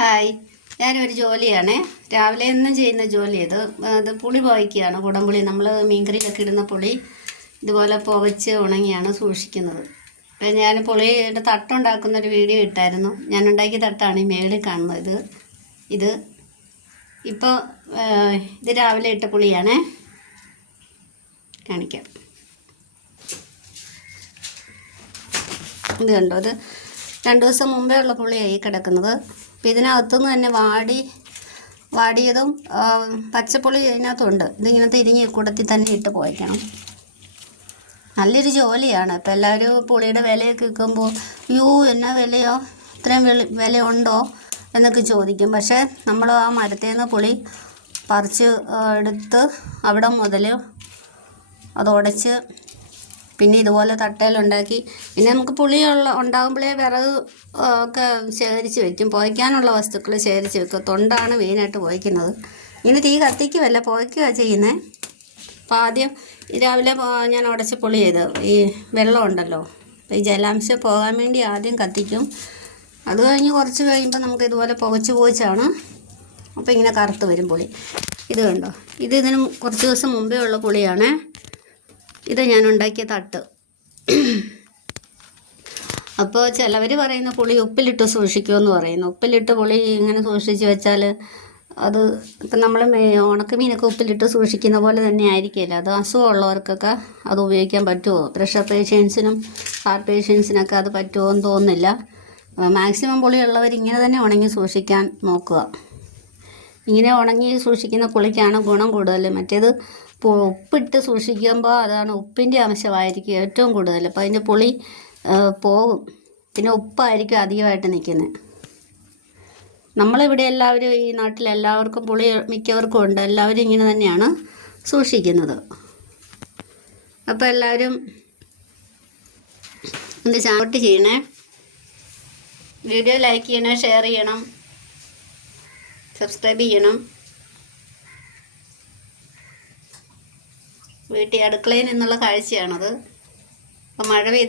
Hi, ഞാനൊരു ജോലിയാണ് രാവിലെ എന്നും ചെയ്യുന്ന ജോലി അത് പുളി പുകയ്ക്കുകയാണ്. കുടംപുളി നമ്മൾ മീൻകറിയിലൊക്കെ ഇടുന്ന പുളി ഇതുപോലെ പുകച്ച് ഉണങ്ങിയാണ് സൂക്ഷിക്കുന്നത്. അപ്പം ഞാൻ പുളിയുടെ തട്ടുണ്ടാക്കുന്നൊരു വീഡിയോ ഇട്ടായിരുന്നു. ഞാൻ ഉണ്ടാക്കിയ തട്ടാണ് ഈ മേളിൽ കാണുന്നത്. ഇത് ഇപ്പോൾ ഇത് രാവിലെ ഇട്ട പുളിയാണ്. കാണിക്കാം. ഇത് കണ്ടോ, അത് 2 ദിവസം മുമ്പേ ഉള്ള പുളിയായി കിടക്കുന്നത്. അപ്പോൾ ഇതിനകത്തുനിന്ന് തന്നെ വാടിയതും പച്ചപ്പുളി ഇതിനകത്തുണ്ട്. ഇതിങ്ങനെ തിരിഞ്ഞ് കൂടത്തിൽ തന്നെ ഇട്ട് പോയിക്കണം. നല്ലൊരു ജോലിയാണ്. ഇപ്പോൾ എല്ലാവരും പുളിയുടെ വിലയൊക്കെ വിൽക്കുമ്പോൾ എന്നാ വിലയോ, ഇത്രയും വില ഉണ്ടോ എന്നൊക്കെ ചോദിക്കും. പക്ഷേ നമ്മൾ ആ മരത്തിൽ നിന്ന് പുളി പറിച്ച് എടുത്ത് അവിടെ മുതൽ അത് ഉടച്ച് പിന്നെ ഇതുപോലെ തട്ടയിലുണ്ടാക്കി, പിന്നെ നമുക്ക് ഉണ്ടാകുമ്പോഴേ വിറക് ഒക്കെ ശേഖരിച്ച് വയ്ക്കും. പുകയ്ക്കാനുള്ള വസ്തുക്കൾ ശേഖരിച്ച് വെക്കും. തൊണ്ടാണ് മെയിനായിട്ട് പുകയ്ക്കുന്നത്. ഇങ്ങനെ തീ കത്തിക്കുമല്ല, പുകയ്ക്കുകയാണ് ചെയ്യുന്നത്. അപ്പോൾ ആദ്യം രാവിലെ ഞാൻ ഉടച്ച പുളി ഈ വെള്ളം ഉണ്ടല്ലോ, ഈ ജലാംശം പോകാൻ വേണ്ടി ആദ്യം കത്തിക്കും. അത് കഴിഞ്ഞ് കുറച്ച് കഴിയുമ്പോൾ നമുക്ക് ഇതുപോലെ പുകച്ചാണ് അപ്പോൾ ഇങ്ങനെ കറുത്ത് വരും പുളി. ഇത് കണ്ടോ, ഇതിന് കുറച്ച് ദിവസം മുമ്പേ ഉള്ള പുളിയാണ്. ഇത് ഞാൻ ഉണ്ടാക്കിയ തട്ട്. അപ്പോൾ ചിലവർ പറയുന്ന പുളി ഉപ്പിലിട്ട് സൂക്ഷിക്കുമെന്ന് പറയുന്നു. ഉപ്പിലിട്ട് പുളി ഇങ്ങനെ സൂക്ഷിച്ച് വെച്ചാൽ അത് ഇപ്പം നമ്മൾ ഉണക്കമീനൊക്കെ ഉപ്പിലിട്ട് സൂക്ഷിക്കുന്ന പോലെ തന്നെ ആയിരിക്കില്ല. അത് അസുഖമുള്ളവർക്കൊക്കെ അത് ഉപയോഗിക്കാൻ പറ്റുമോ? പ്രഷർ പേഷ്യൻസിനും ഹാർട്ട് പേഷ്യൻസിനൊക്കെ അത് പറ്റുമോ എന്ന് തോന്നുന്നില്ല. മാക്സിമം പുളിയുള്ളവർ ഇങ്ങനെ തന്നെ ഉണങ്ങി സൂക്ഷിക്കാൻ നോക്കുക. ഇങ്ങനെ ഉണങ്ങി സൂക്ഷിക്കുന്ന പുളിക്കാണ് ഗുണം കൂടുതൽ. മറ്റേത് ഉപ്പിട്ട് സൂക്ഷിക്കുമ്പോൾ അതാണ് ഉപ്പിൻ്റെ അംശമായിരിക്കും ഏറ്റവും കൂടുതൽ. അപ്പോൾ അതിൻ്റെ പുളി പോകും. പിന്നെ ഉപ്പായിരിക്കും അധികമായിട്ട് നിൽക്കുന്നത്. നമ്മളിവിടെ എല്ലാവരും ഈ നാട്ടിലെല്ലാവർക്കും പുളി മിക്കവർക്കും ഉണ്ട്. എല്ലാവരും ഇങ്ങനെ തന്നെയാണ് സൂക്ഷിക്കുന്നത്. അപ്പോൾ എല്ലാവരും ഒന്ന് സപ്പോർട്ട് ചെയ്യണേ. വീഡിയോ ലൈക്ക് ചെയ്യണം, ഷെയർ ചെയ്യണം, സബ്സ്ക്രൈബ് ചെയ്യണം. വീട്ടിൽ അടുക്കളയിൽ നിന്നുള്ള കാഴ്ചയാണത്. അപ്പോൾ മഴ പെയ്ത